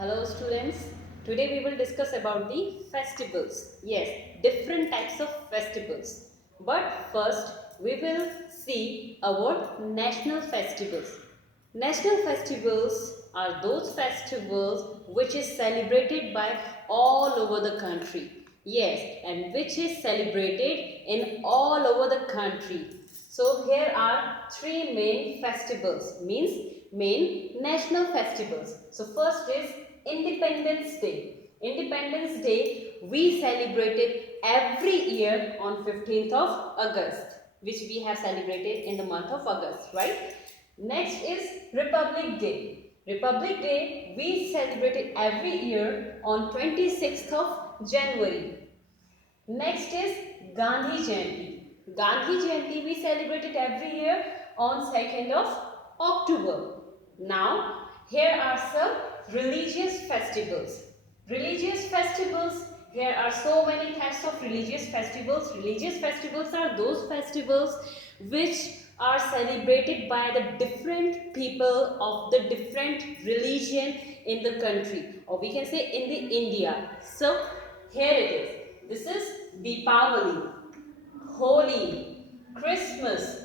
Hello students, today we will discuss about the festivals. Yes, different types of festivals. But first we will see about national festivals. National festivals are those festivals which is celebrated by all over the country. Yes, and which is celebrated in all over the country. So here are three main festivals, means main national festivals. So first is Independence Day. Independence Day we celebrated every year on 15th of August, which we have celebrated in the month of August, right? Next is Republic Day. Republic Day we celebrated every year on 26th of January. Next is Gandhi Jayanti. Gandhi Jayanti we celebrate it every year on 2nd of October. Now, here are some religious festivals. Religious festivals, here are so many types of religious festivals. Religious festivals are those festivals which are celebrated by the different people of the different religion in the country, or we can say in the India. So, here it is. This is Deepavali, Holi, Christmas,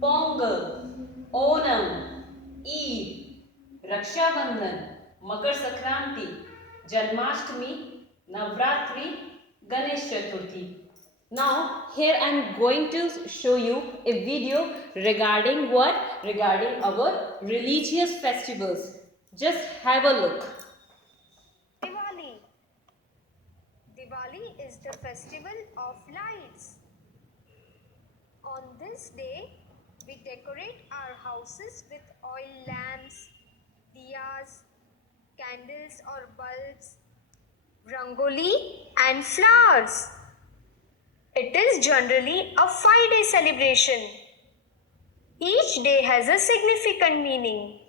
Pongal, Onam, Eid, Raksha Bandhan, Makar Sankranti, Janmashtami, Navratri, Ganesh Chaturthi. Now, here I am going to show you a video regarding what? Regarding our religious festivals. Just have a look. Diwali. Diwali is the festival of lights. On this day, we decorate our houses with oil lamps, diyas, candles or bulbs, rangoli and flowers. It is generally a 5-day celebration. Each day has a significant meaning.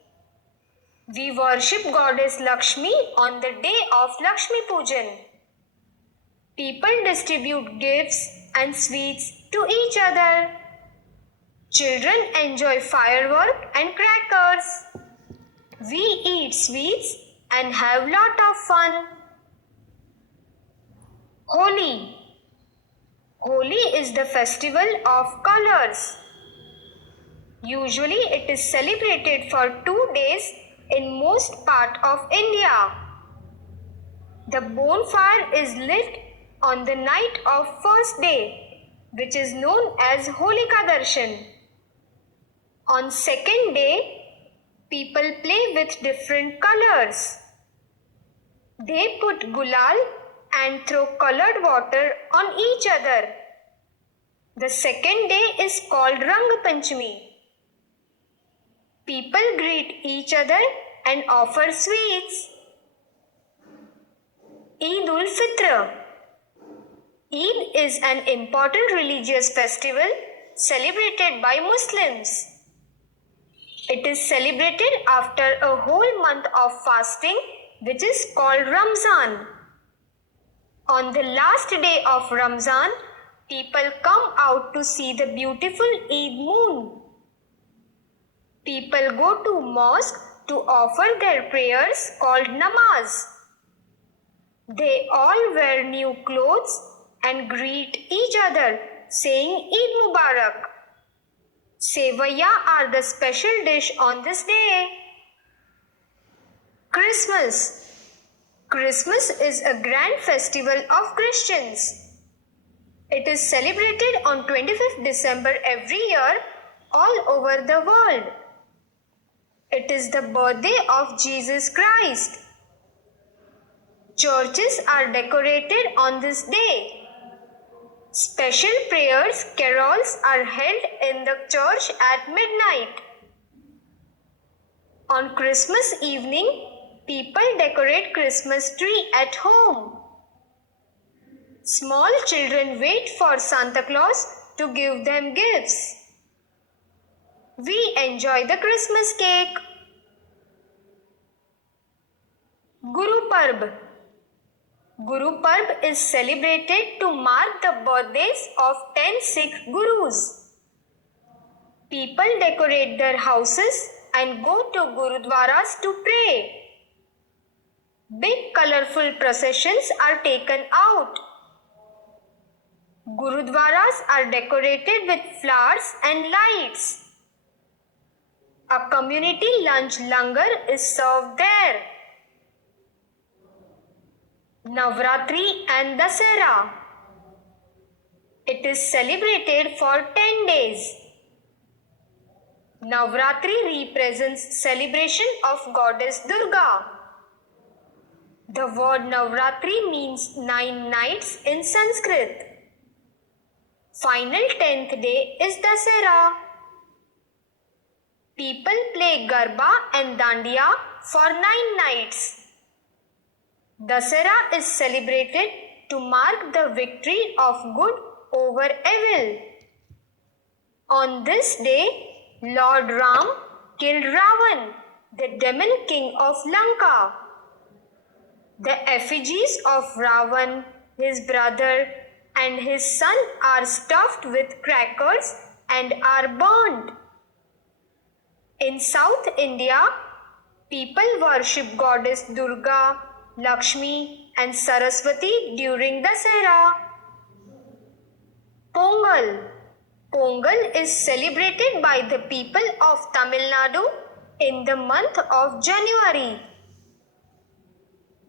We worship goddess Lakshmi on the day of Lakshmi Pujan. People distribute gifts and sweets to each other. Children enjoy fireworks and crackers. We eat sweets and have lot of fun. Holi. Holi is the festival of colors. Usually it is celebrated for 2 days in most part of India. The bonfire is lit on the night of first day, which is known as Holika Darshan. On second day, people play with different colors. They put gulal and throw colored water on each other. The second day is called Rang Panchami. People greet each other and offer sweets. Eid ul Fitr. Eid is an important religious festival celebrated by Muslims. It is celebrated after a whole month of fasting, which is called Ramzan. On the last day of Ramzan, people come out to see the beautiful Eid moon. People go to mosque to offer their prayers called namaz. They all wear new clothes and greet each other saying Eid Mubarak. Sevaya are the special dish on this day. Christmas. Christmas is a grand festival of Christians. It is celebrated on 25th December every year all over the world. It is the birthday of Jesus Christ. Churches are decorated on this day. Special prayers, carols are held in the church at midnight. On Christmas evening, people decorate Christmas tree at home. Small children wait for Santa Claus to give them gifts. We enjoy the Christmas cake. Guru Parb. Guru Parb is celebrated to mark the birthdays of 10 Sikh Gurus. People decorate their houses and go to Gurudwaras to pray. Big colorful processions are taken out. Gurudwaras are decorated with flowers and lights. A community lunch langar is served there. Navratri and Dasara. It is celebrated for 10 days. Navratri represents celebration of goddess Durga. The word Navratri means 9 nights in Sanskrit. Final 10th day is Dasara. People play Garba and Dandiya for 9 nights. Dasara is celebrated to mark the victory of good over evil. On this day, Lord Ram killed Ravan, the demon king of Lanka. The effigies of Ravan, his brother, and his son are stuffed with crackers and are burnt. In South India, people worship goddess Durga, Lakshmi, and Saraswati during Dasara. Pongal. Pongal is celebrated by the people of Tamil Nadu in the month of January.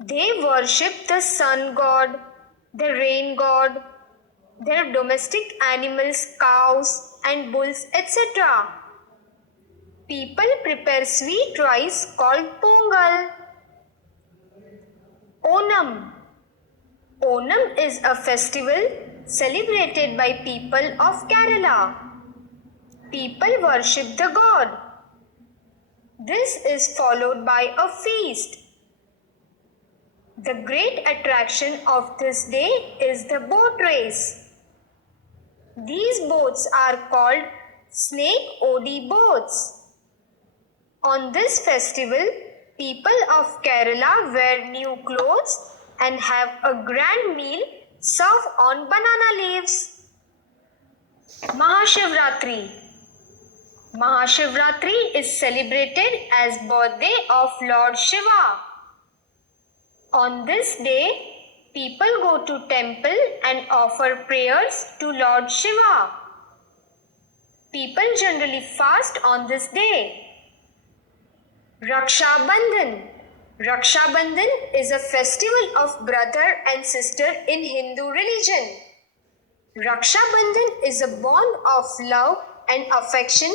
They worship the sun god, the rain god, their domestic animals, cows and bulls, etc. People prepare sweet rice called Pongal. Onam. Onam is a festival celebrated by people of Kerala. People worship the god. This is followed by a feast. The great attraction of this day is the boat race. These boats are called snake odi boats. On this festival, people of Kerala wear new clothes and have a grand meal served on banana leaves. Mahashivratri. Mahashivratri is celebrated as birthday of Lord Shiva. On this day, people go to temple and offer prayers to Lord Shiva. People generally fast on this day. Raksha Bandhan. Raksha Bandhan is a festival of brother and sister in Hindu religion. Raksha Bandhan is a bond of love and affection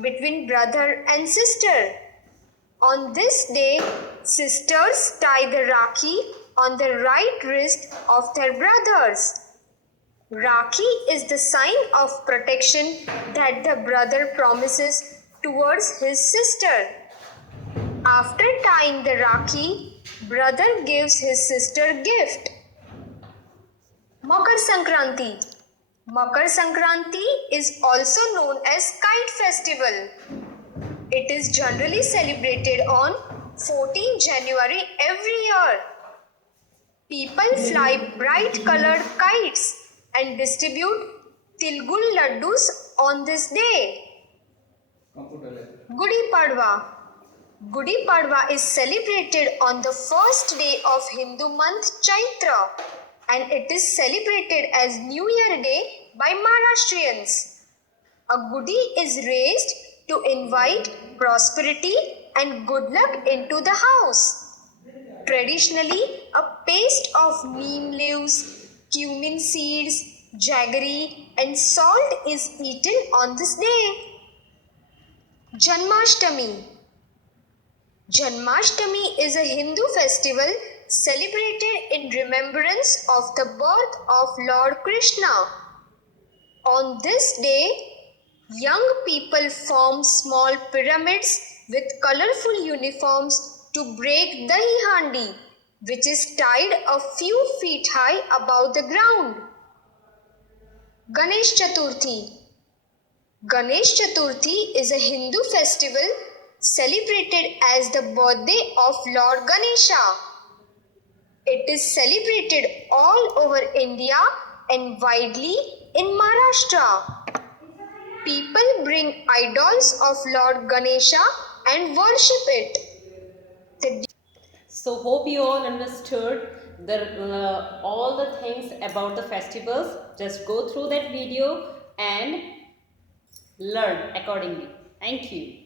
between brother and sister. On this day, sisters tie the Rakhi on the right wrist of their brothers. Rakhi is the sign of protection that the brother promises towards his sister. After tying the Rakhi, brother gives his sister gift. Makar Sankranti. Makar Sankranti is also known as Kite Festival. It is generally celebrated on 14 January every year. People fly bright colored kites and distribute Tilgul Laddus on this day. Gudi Padwa. Gudi Padwa is celebrated on the first day of Hindu month Chaitra, and it is celebrated as New Year Day by Maharashtrians. A gudi is raised to invite prosperity and good luck into the house. Traditionally, a paste of neem leaves, cumin seeds, jaggery, and salt is eaten on this day. Janmashtami. Janmashtami is a Hindu festival celebrated in remembrance of the birth of Lord Krishna. On this day, young people form small pyramids with colorful uniforms to break dahi handi, which is tied a few feet high above the ground. Ganesh Chaturthi. Ganesh Chaturthi is a Hindu festival celebrated as the birthday of Lord Ganesha. It is celebrated all over India and widely in Maharashtra. People bring idols of Lord Ganesha and worship it. So hope you all understood all the things about the festivals. Just go through that video and learn accordingly. Thank you.